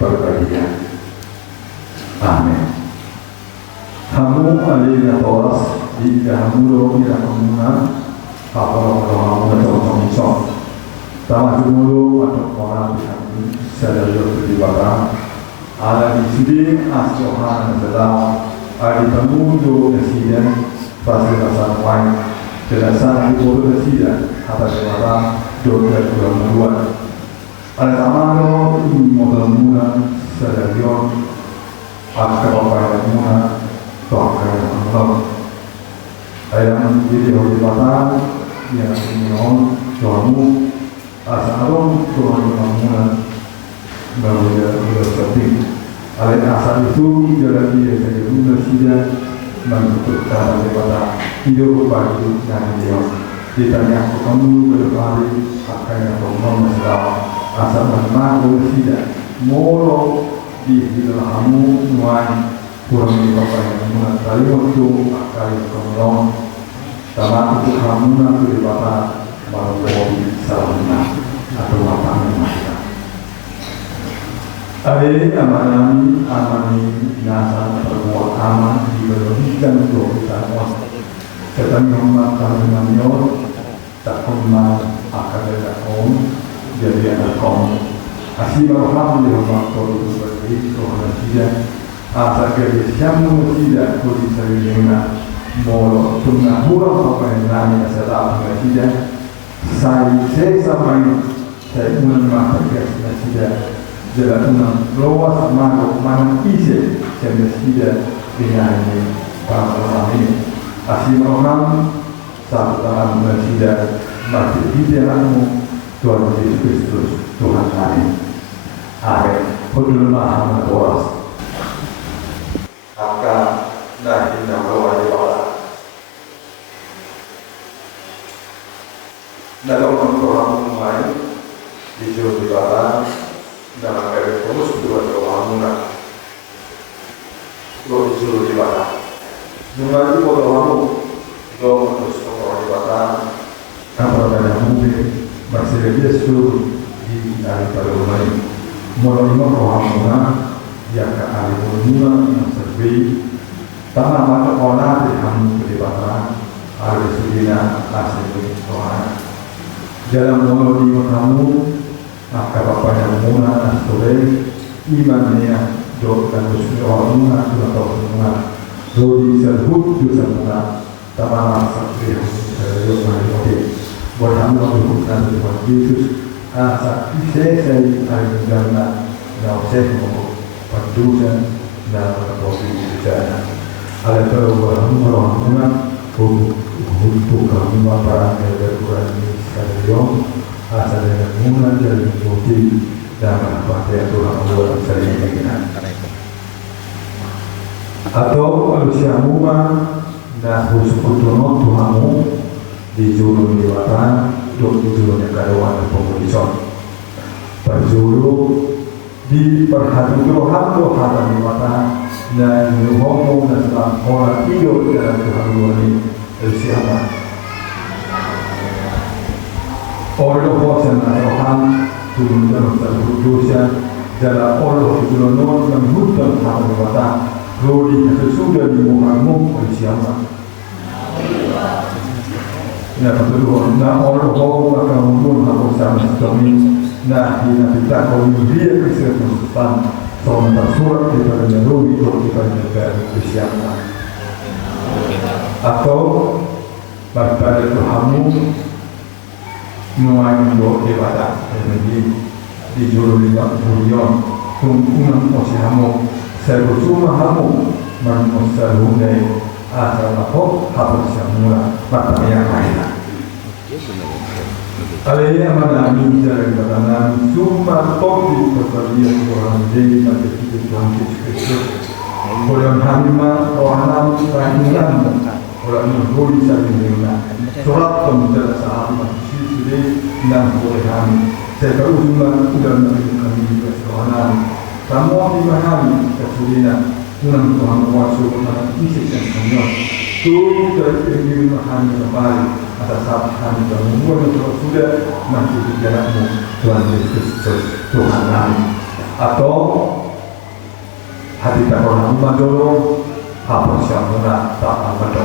perkalian. Amin. Hamu alina toras di dahamulo ila kemunan kapal kamu atau misal. Tamat dulu atau orang yang sadar di bawah. Ala di sini asohan adalah ada tamudo presiden fasilitas lain. Jelasan di bodoh presiden atas orang dokter bulan. Ada tamano modal muna sadarion akar apa muna toakar Allah. Ada jadi orang batang yang menyon suamu asalom Tuhan muna bersepi. Ada asal itu jalan dia sebagai presiden menentukan daripada hidup baik dan dia. Ditanya kamu berkali akan yang Allah asal mana tidak moro di dalam kamu nuai kurang di bawah yang mana kali waktu kali kemudian sama itu kamu nak di bawah baru boleh salahnya atau apa namanya. Ada amani nasa perbuat aman diberikan untuk kita setan yang makan menyor tak pernah akan ada kaum jadi anak kaum asli baruhan di rumah kalau berbagi kalau tidak asal kerja siapa tidak boleh sering mau tunggu buruk apa yang namanya setelah tidak saya sampai saya menerima kerja tidak jalan luas mana isi yang tidak dengan para orang ini asli orang saat dalam tidak masih di dalammu Tuhan Yesus Kristus Tuhan kami. Amin. Kudul maha menguas. Akan nahi nabawa di bawah. Dalam Tuhan mulai dijauh di bawah dalam kali terus dua Tuhan mulai. Lo dijauh di bawah. Mulai di bawah Doa terus orang ibadah, apa pada mungkin masih dia suruh di daripada rumah ini. Mulai orang yang ke alimuna yang serbi, tanah mata orang di hamu beribadah, ada sudina asli Tuhan. Dalam mulai kamu, maka bapa yang muna asli imannya doa dan usul orang muna sudah tahu semua. Dodi serhut juga muna. Tamam sakri yang mari buat hamba berhubungan dengan Yesus asa saya akan mengenal saya mau berdoa dan berdoa ada orang untuk kami para berdoa sekalian asa dengan mulai dari bukti dan apa yang Tuhan buat saya inginkan atau manusia rumah nah khusus kutono Tuhanmu di juru liwatan untuk di juru negarawan pemulison berjuru di perhatian Tuhan liwatan dan nuhomu dan setelah orang hidup dalam Tuhan ini siapa Allah bosan Tuhan turun dalam terkudusnya dalam Allah turun dan hutan Tuhan liwatan Rodi sesudah di mukamu siapa? Ya betul. Nah orang kau akan umur aku sama sekali. Nah kita kau dia kesempatan sementara surat kita melalui kita negara siapa? Atau pada Tuhanmu menguasai doa ibadah di juru libat bulion tungkungan osihamu saya bersama kamu manusia asal apa harus semula mata yang lain. Alihnya mana kami dari batanan semua topik perkalian Tuhan jadi pada hidup Tuhan Yesus. Orang hamil orang rakyat orang menghuni sahaja surat penjelasan manusia dan boleh kami. Saya berusaha sudah memberikan kami Tuhan. Kamu dimahami kesulitan dengan Tuhan kuasa dalam isi yang semua. Tuh dari memahami kembali atas saat kami dan membuat sudah masih di jalanmu Tuhan Yesus Tuhan kami. Atau hati tak pernah mandolo, apa siang muna tak mandolo.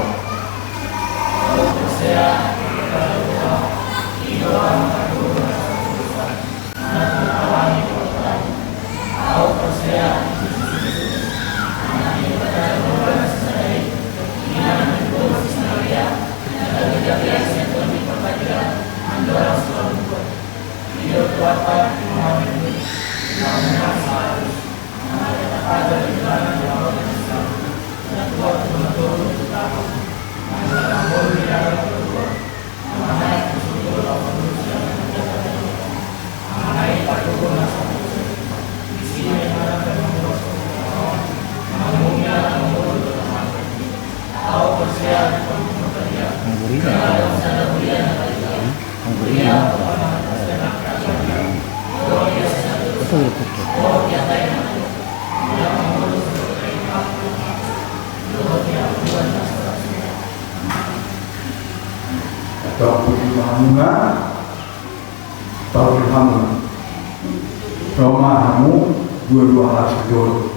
Romahamu dua-dua hal sejauh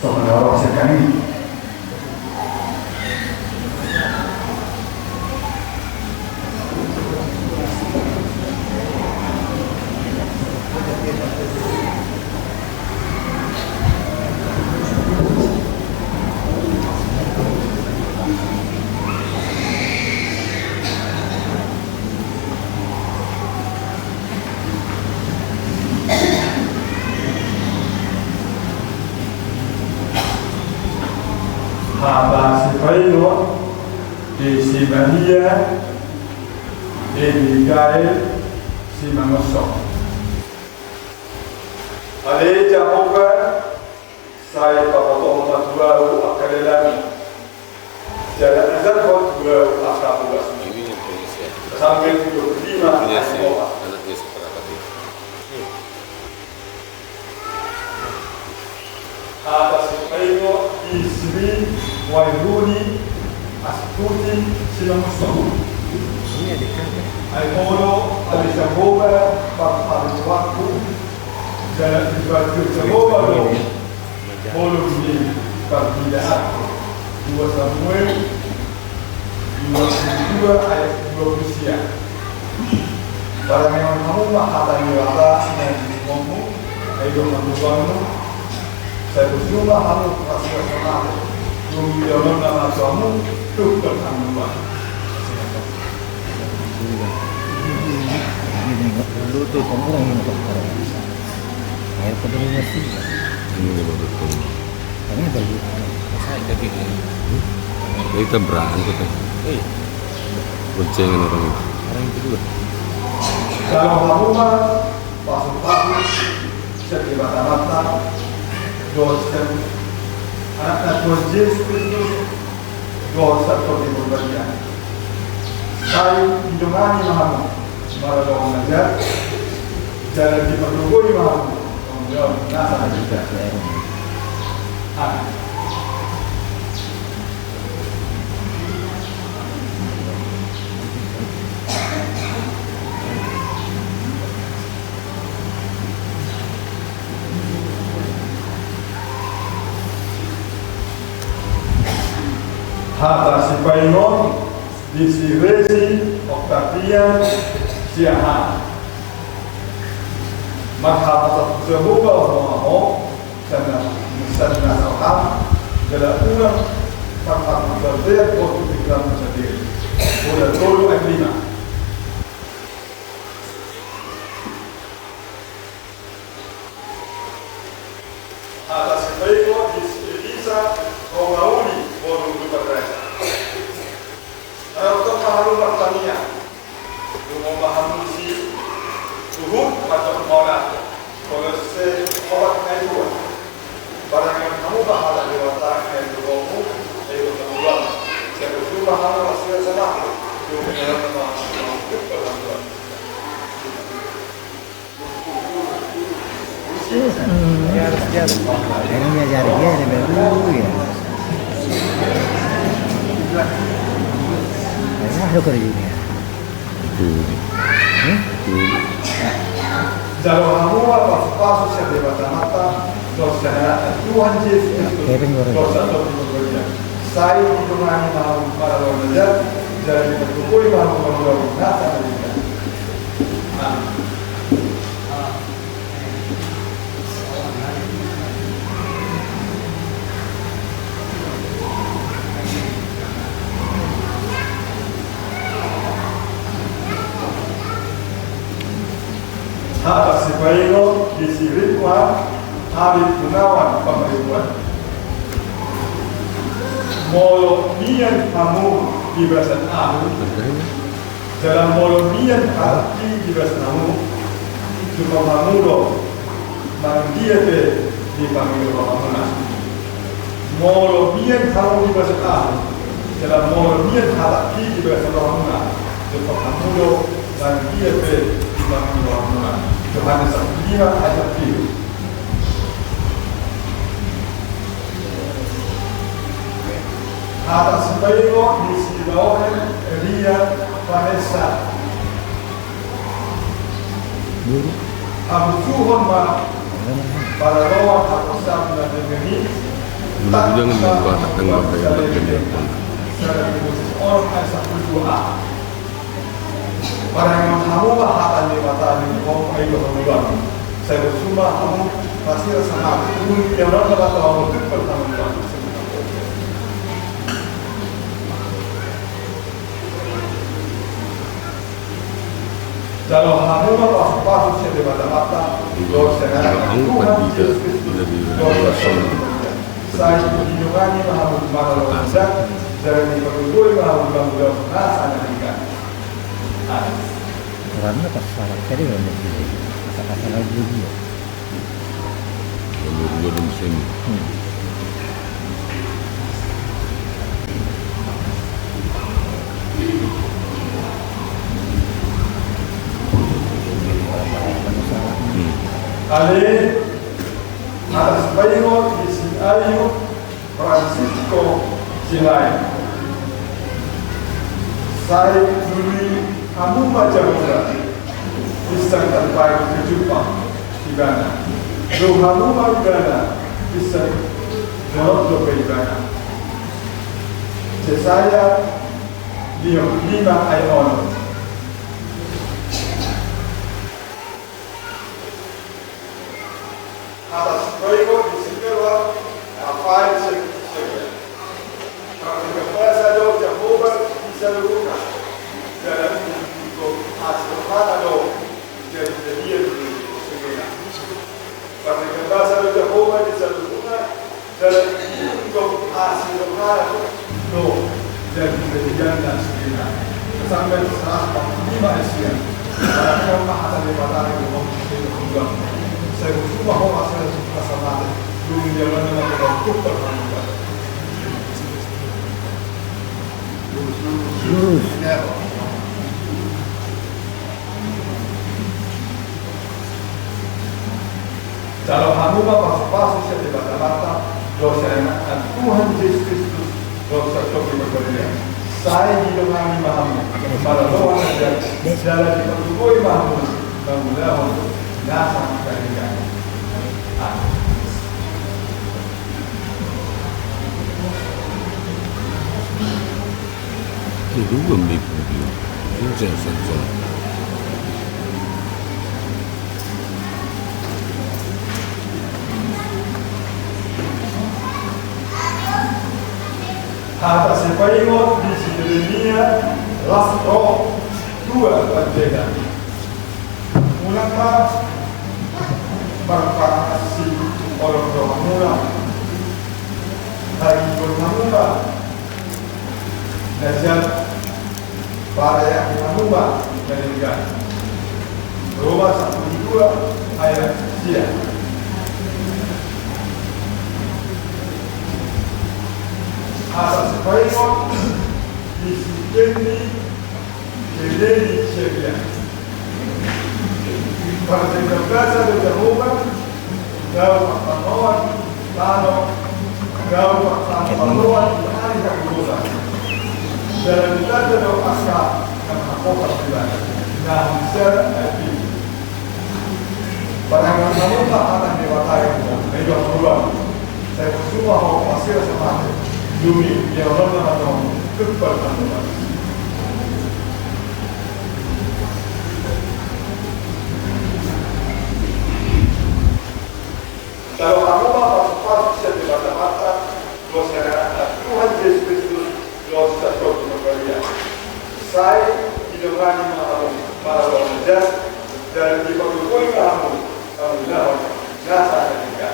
sebenarnya sekali. Haba Sipaino, di Simania, di Miguel, Simangosok. Ale Jehovah, saya papoto matuau akalelami. Jalan azan matuau akabulas. Sampai 25 Jehovah. Haba Sipaino, di Sri Wairuni, Astuti, Simangosok. Al-Molo, al-Jehovah, pada waktu jalan ibadah Jehovah lo, Molo ini perbedaan 2 Samuel 22 ayat 20 siang. Para memang kamu mahatan yuara yang ngomong, ayo kamu bangun. Saya berjumpa kamu kasih kesempatan, tunggu dalam nama kamu, tukar kamu bangun. Dulu tuh kamu orang yang dokter air pedulnya sih ini betul kami bagi saya jadi kita berangkat kan boncengan orang itu juga Kalau kamu mah pasuk-pasuk setiap mata-mata dosen anak Tuhan Yesus Kristus dosa seperti berbagian. Saya hidungani mahamu para doang mengajar jalan di perlugui mahamu menjawab nasa juga. Hata si Painon di si Resi Octavian Siahan Mahal Jehovah Maho Sana Saham Jala ulang Tempat berbeda Waktu diklam sendiri Udah tolu ayat 5. Hata si Painon di si Elisa Rongauli Bodoh lupa terasa. Kalau kita mahu bertanya, rumah mahu si suhu macam orang. Kalau se orang kayu buat, barang yang kamu bahagia di watak kayu kamu, itu kamu buat. Jadi rumah mahu masih sama. Rumah yang mahu buat. ini belajar dia ada baru ya ada kerjanya Kalau kamu apa pasuk setiap mata-mata, dosa sana Tuhan Yesus Kevin Kristus Goreng. dosa topi berbeda. Saya hitungannya mahu para wanita jadi berkumpul mahu membawa nasa mereka. Hata sebaiko disirikwa hari gunawan pemeriksaan. Molo nian kamu di bahasa aku, dalam molo nian hati di bahasa kamu, cuma kamu lo, dia di panggil kamu nak. Molo nian kamu di bahasa aku, dalam molo nian hati di bahasa kamu nak, cuma kamu lo, dia di panggil kamu nak. Yohanes 5 ayat 7. Atas sebaiko di silawan Elia Vanessa. Abu Tuhon ma para lawan aku sam na dengeni. Mudah-mudahan membuat tengah kayak begini. Orang asal berdoa. Para yang kamu bahatan di mata ini, kamu ayo berdoa. Saya bersumpah kamu pasti rasa aku. Yang orang kata kamu itu pertama. Kalau kamu pas saya di mata, Tuhan Yesus Kristus. Saya hitungannya mahu mahu lanjut, dari berkumpul mahu bangun nasa mereka. Karena pas salah tadi nggak mau dulu, kata-kata lagi dia. Belum musim. Ale atas bayo isi ayu Francisco Silai. Saya dulu kamu baca muda bisa terbaik berjumpa di mana. Kalau kamu mau gana bisa jawab lebih gana. Saya lima ayat. Atas bayo isi kedua apa yang saya kalau bahasa do Jehovah bisa lakukan dalam untuk hasil mana do jadi dia segera. Kalau bahasa do Jehovah bisa lakukan dalam untuk hasil mana do jadi dia segera. Sampai 145 Asia. Kalau mahasiswa di Batam itu mungkin saya berubah orang saya suka sama belum jalan dengan waktu pertama. Kalau kamu pas saya di mata dosa yang Tuhan Yesus Kristus dosa topi berbeda. Saya hidup kami mahamu pada lawan dan jalan di pertubuh mahamu bangunlah untuk nasa kalian. Kedua menipu dia saja. Hata sepaimo di Jeremia lasro dua berbeda. Mulaka berkasi orang mula hari bermula nazar para yang mula dari negara. Roma 1:2 ayat 3. Atas baiknya disini jadi sekian. Pada bahasa do Jehovah, kau pahlawan, lalu kau pahlawan hari yang dosa. Dalam kita do aska yang apa bilang, nah bisa lagi. Pada kamu tak akan diwatai. medyo hamulan. Saya semua mau hasil sama Yumi yang orang atau keperluan. Kalau kamu pas bisa di mata-mata, dosa Tuhan Yesus Kristus, dosa kembalian. Saya hidup lagi malam menjas dari di pegawai kamu lawan nasa ketika.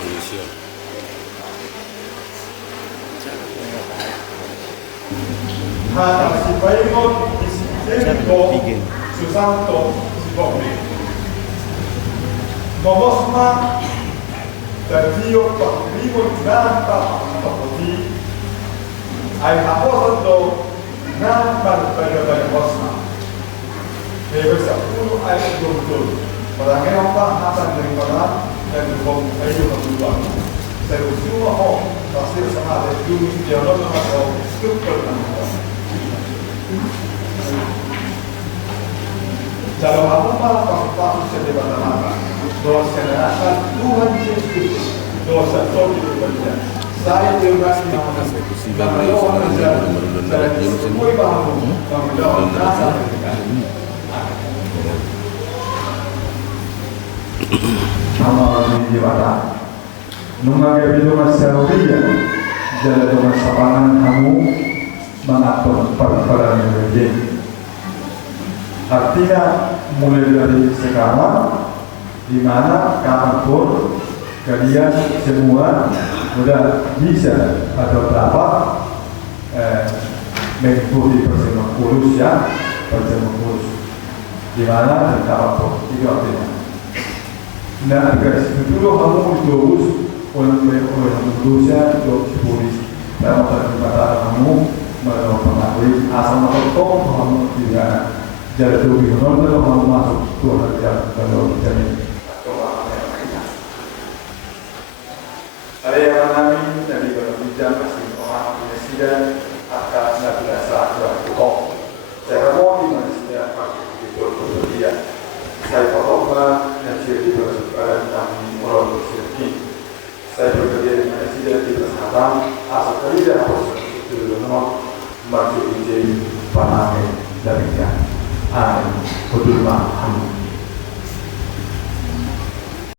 Malaysia. Hanya si Baimon isi tempo Susanto si Bombi. Momosma dan Dio Pagrimon Nanta Pagoti ay haposan do Nampan pada Mosma. Kaya sa puno ay dudul. Marami ang pahatan dari mana dan bom ayo kedua. Saya semua ho pasti sama ada dulu dia orang atau super nama. Kalau kamu malah pas di mana dosa asal Tuhan Yesus dosa topi berbeda. Saya terus nama di mana? Nungaga bido masawiya, jalan dengan sapangan kamu mengatur perkara yang artinya mulai dari sekarang, di mana kapanpun kalian semua sudah bisa atau dapat mengikuti pertemuan kudus ya, pertemuan kudus di mana dan kapanpun itu artinya. Nah, agar itu kamu terus oleh Indonesia untuk polis dalam perkhidmatan kamu mengetahui asal atau kamu tidak jadi lebih honor kalau kamu masuk Tuhan yang kalau jadi ada yang mengalami dari berbincang pasti orang presiden akan tidak salah kok saya mau di Malaysia itu dia saya pertama yang jadi bersepadan kami orang bersedih saya bekerja di Malaysia di Selatan asal kerja harus itu nomor masuk di Panama dan Amin. Betul